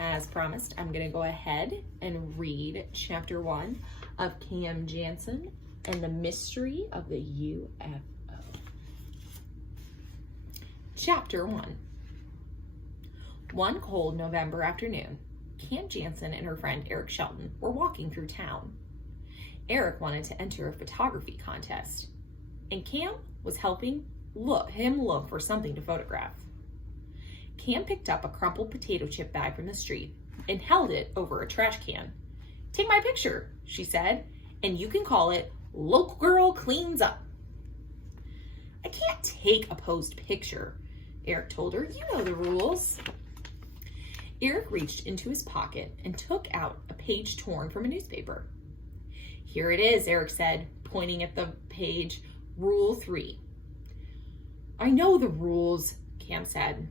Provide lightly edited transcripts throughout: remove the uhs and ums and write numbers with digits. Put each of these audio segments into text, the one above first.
As promised, I'm going to go ahead and read chapter 1 of Cam Jansen and the Mystery of the UFO. Chapter 1. One cold November afternoon, Cam Jansen and her friend Eric Shelton were walking through town. Eric wanted to enter a photography contest, and Cam was helping him look for something to photograph. Cam picked up a crumpled potato chip bag from the street and held it over a trash can. "Take my picture," she said, "and you can call it Local Girl Cleans Up." "I can't take a posed picture," Eric told her. "You know the rules." Eric reached into his pocket and took out a page torn from a newspaper. "Here it is," Eric said, pointing at the page, "Rule 3. "I know the rules," Cam said.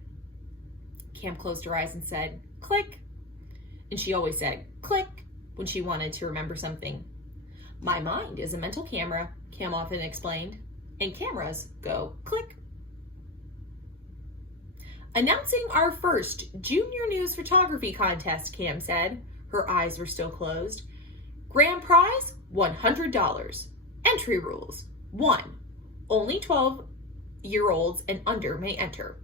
Cam closed her eyes and said, "Click." And she always said, "Click," when she wanted to remember something. "My mind is a mental camera," Cam often explained, "and cameras go click." "Announcing our first Junior News Photography Contest," Cam said. Her eyes were still closed. "Grand prize, $100. Entry rules. 1. Only 12-year-olds and under may enter."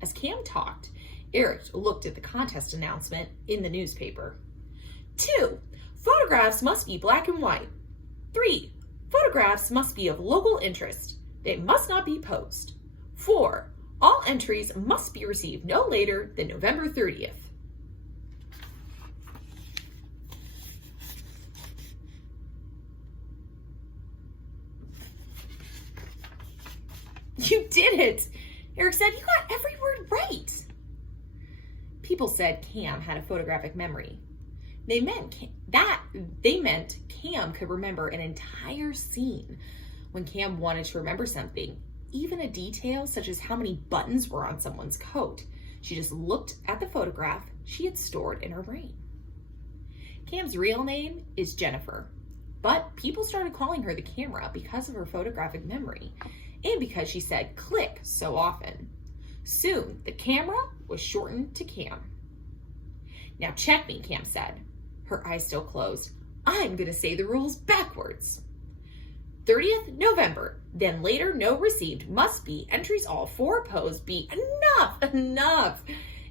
As Cam talked, Eric looked at the contest announcement in the newspaper. 2. Photographs must be black and white. 3. Photographs must be of local interest. They must not be posed. 4. All entries must be received no later than November 30th. "You did it!" Eric said. "You got every word right." People said Cam had a photographic memory. They meant Cam could remember an entire scene. When Cam wanted to remember something, even a detail such as how many buttons were on someone's coat, she just looked at the photograph she had stored in her brain. Cam's real name is Jennifer, but people started calling her the camera because of her photographic memory and because she said click so often. Soon, the camera was shortened to Cam. "Now check me," Cam said, her eyes still closed. "I'm going to say the rules backwards. 30th November, then later no received, must be entries all 4 posed be." Enough,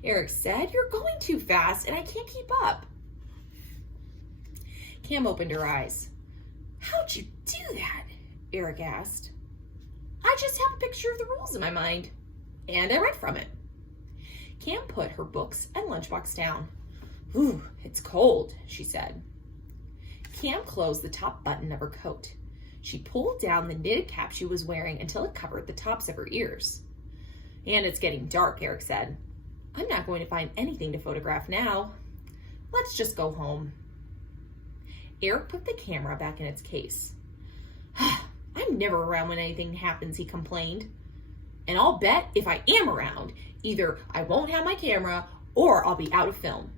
Eric said. "You're going too fast and I can't keep up." Cam opened her eyes. "How'd you do that?" Eric asked. "I just have a picture of the rules in my mind, and I read from it." Cam put her books and lunchbox down. "Ooh, it's cold," she said. Cam closed the top button of her coat. She pulled down the knitted cap she was wearing until it covered the tops of her ears. "And it's getting dark," Eric said. "I'm not going to find anything to photograph now. Let's just go home." Eric put the camera back in its case. "I'm never around when anything happens," he complained. "And I'll bet if I am around, either I won't have my camera or I'll be out of film.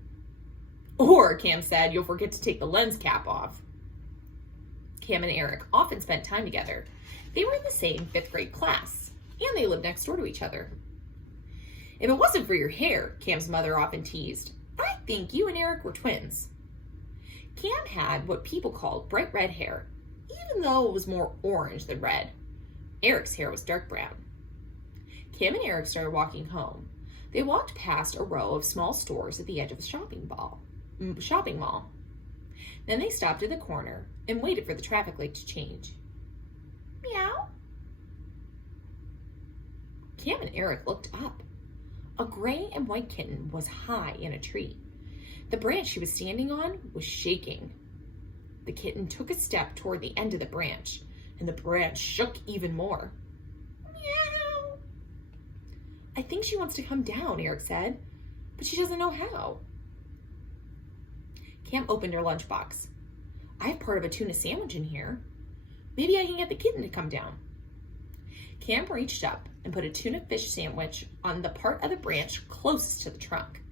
Or," Cam said, "you'll forget to take the lens cap off." Cam and Eric often spent time together. They were in the same 5th grade class, and they lived next door to each other. "If it wasn't for your hair," Cam's mother often teased, "I'd think you and Eric were twins." Cam had what people called bright red hair, even though it was more orange than red. Eric's hair was dark brown. Cam and Eric started walking home. They walked past a row of small stores at the edge of a shopping mall. Then they stopped at the corner and waited for the traffic light to change. "Meow." Cam and Eric looked up. A gray and white kitten was high in a tree. The branch she was standing on was shaking. The kitten took a step toward the end of the branch, and the branch shook even more. "Meow." "I think she wants to come down," Eric said, "but she doesn't know how." Cam opened her lunchbox. "I have part of a tuna sandwich in here. Maybe I can get the kitten to come down." Cam reached up and put a tuna fish sandwich on the part of the branch closest to the trunk.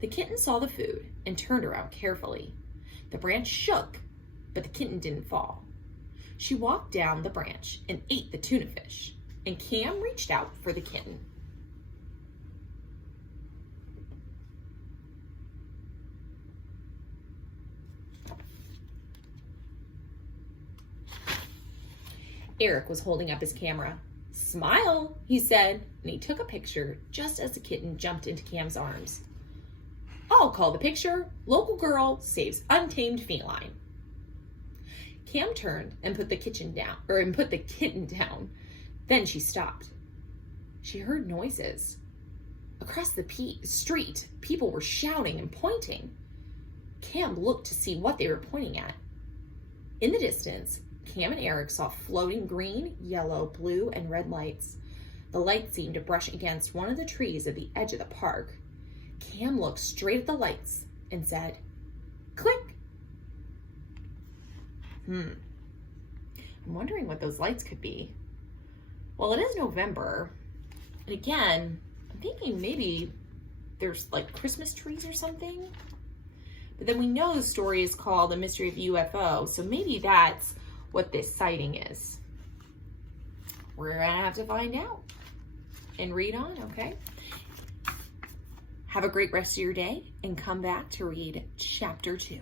The kitten saw the food and turned around carefully. The branch shook, but the kitten didn't fall. She walked down the branch and ate the tuna fish, and Cam reached out for the kitten. Eric was holding up his camera. "Smile," he said, and he took a picture just as the kitten jumped into Cam's arms. "I'll call the picture, 'Local Girl Saves Untamed Feline.'" Cam turned and put the kitten down. Then she stopped. She heard noises. Across the street, people were shouting and pointing. Cam looked to see what they were pointing at. In the distance, Cam and Eric saw floating green, yellow, blue, and red lights. The lights seemed to brush against one of the trees at the edge of the park. Cam looked straight at the lights and said, "Click." I'm wondering what those lights could be. Well, it is November. And again, I'm thinking maybe there's like Christmas trees or something. But then we know the story is called The Mystery of the UFO. So maybe that's what this sighting is. We're going to have to find out and read on, okay? Have a great rest of your day and come back to read Chapter 2.